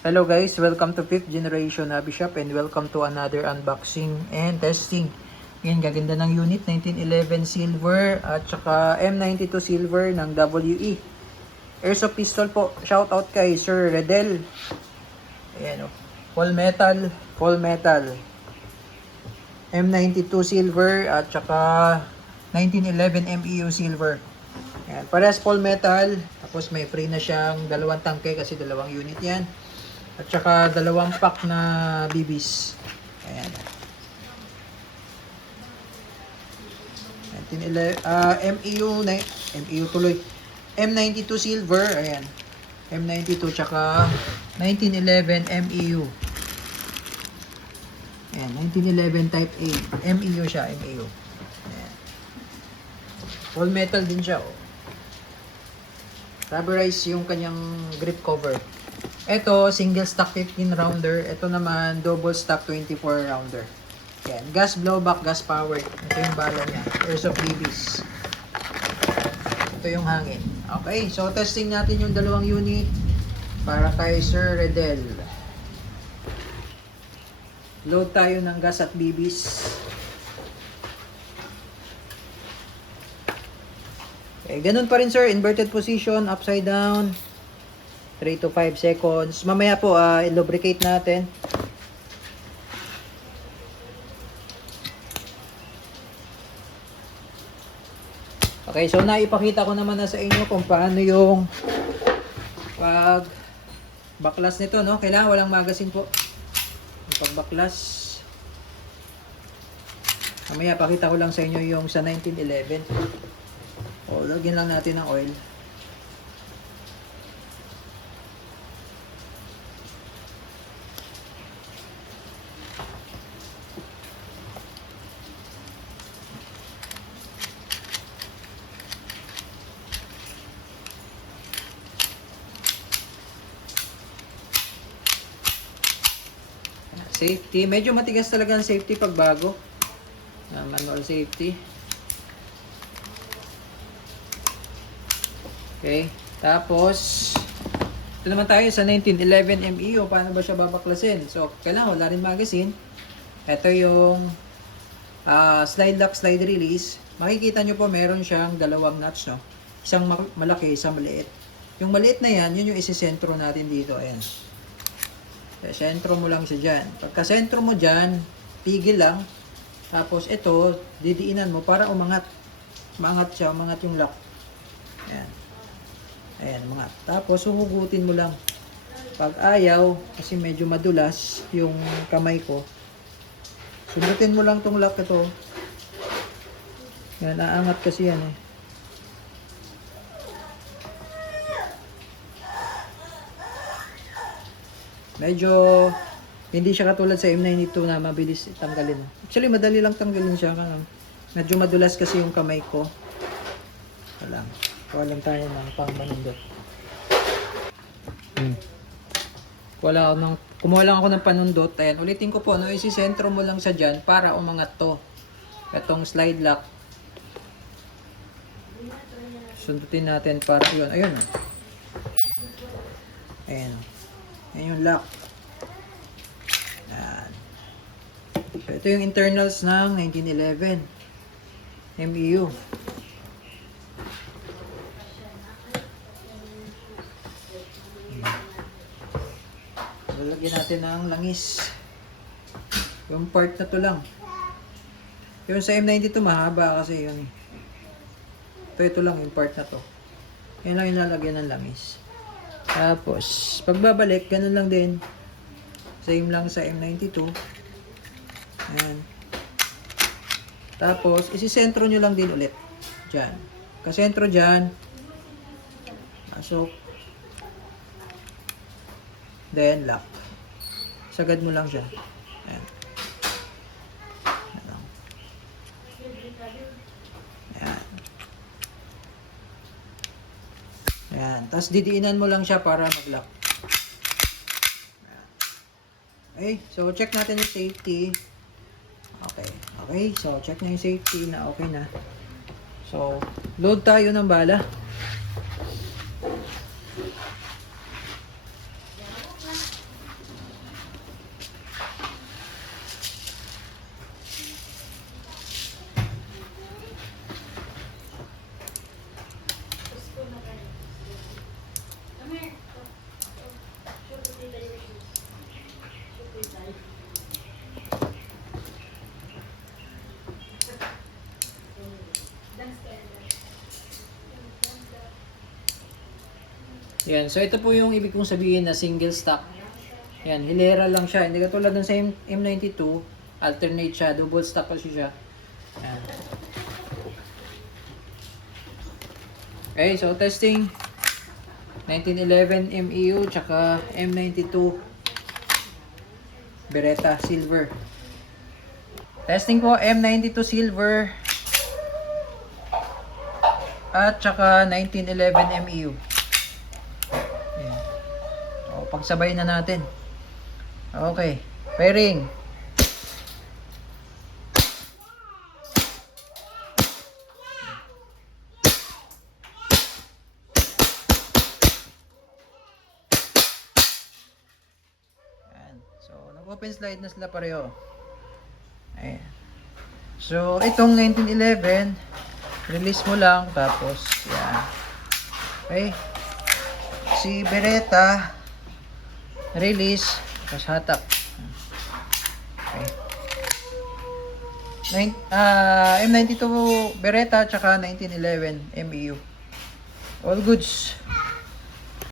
Hello guys, welcome to 5th generation Hobby Shop and welcome to another unboxing and testing. Yan, gaganda ng unit, 1911 silver at saka M92 silver ng WE. Airsoft pistol po, shout out kay Sir Redel. Ayan o, full metal. M92 silver at saka 1911 MEU silver. Ayan, parehas full metal, tapos may free na siyang dalawang tangke kasi dalawang unit yan. At saka dalawang pack na BBs. Ayan. 1911 MEU tuloy. M92 silver, ayan. M92 tsaka 1911 MEU. Ayan, 1911 type A. MEU siya, MEU. Ayan. Full metal din siya, oh. Rubberized yung kanyang grip cover. Ito, single stock 15 rounder. Ito naman, double stock 24 rounder. Yan. Gas blowback, gas powered. Ito yung bala niya. Airsoft BBs. Ito yung hangin. Okay, so testing natin yung dalawang unit para kay Sir Redel. Load tayo ng gas at BBs. Okay, ganun pa rin sir. Inverted position, upside down. 3 to 5 seconds. Mamaya po, i-lubricate natin. Okay, so naipakita ko naman na sa inyo kung paano yung pag baklas nito, no? Kailangan walang magazine po. Yung pagbaklas. Mamaya pakita ko lang sa inyo yung sa 1911. O, lagyan lang natin ng oil. Safety. Medyo matigas talaga ang safety pag bago. Manual safety. Okay. Tapos, ito naman tayo sa 1911 MEU. Paano ba siya babaklasin? So, kailangan wala rin magazine. Ito yung slide lock, slide release. Makikita nyo po meron siyang dalawang nuts. No? Isang malaki, isang maliit. Yung maliit na yan, yun yung isisentro natin dito. Ayan. Sentro mo lang siya dyan. Pagka sentro mo dyan, pigil lang. Tapos ito, didiinan mo para umangat. Umangat siya, umangat yung lock. Ayan. Ayan, umangat. Tapos huhugutin mo lang. Pag ayaw, kasi medyo madulas yung kamay ko, subutin mo lang tong lock ito. Yan, aangat kasi yan eh. Medyo hindi siya katulad sa M92 na mabilis tanggalin. Actually, madali lang tanggalin siya. Medyo madulas kasi yung kamay ko. Wala. Kuha lang tayo ng pangmanundot. Kumuha lang ako ng panundot. Ayan, ulitin ko po. No, isisentro mo lang sa dyan para umangat to. Itong slide lock. Sundutin natin para yun. Ayun. Ayan. Ayan yung lock. Ayan. So, ito yung internals ng 1911 MEU. Lalagyan natin ng langis. Yung part na to lang. Yung sa M92 mahaba kasi yun. Ito lang yung part na to. Yan lang yung lalagyan ng langis. Tapos, pagbabalik, ganun lang din. Same lang sa M92. Ayan. Tapos, isisentro nyo lang din ulit. Diyan. Kasentro dyan. Pasok. Then, lock. Sagad mo lang siya. Ayan. Ayan. Ayan. Ayan. Tapos didiinan mo lang siya para mag-lock. Okay. So, check natin yung safety. Okay. Okay. So, check na yung safety na okay na. So, load tayo ng bala. Yan. So, ito po yung ibig kong sabihin na single stock. Yan. Hilera lang siya. Hindi katulad dun sa M92. Alternate siya. Double stock kasi siya. Yan. Okay. So, testing. 1911 MEU tsaka M92 Beretta Silver. Testing po M92 Silver at tsaka 1911 MEU. Ayan. So, pagsabay na natin. Okay. Pairing. So, nag-open slide na sila pareho. Ayan. So, itong 1911, release mo lang, tapos, yan. Okay. Si Beretta, release, tapos hatak. Okay. M92 Beretta, tsaka 1911 MEU. All goods.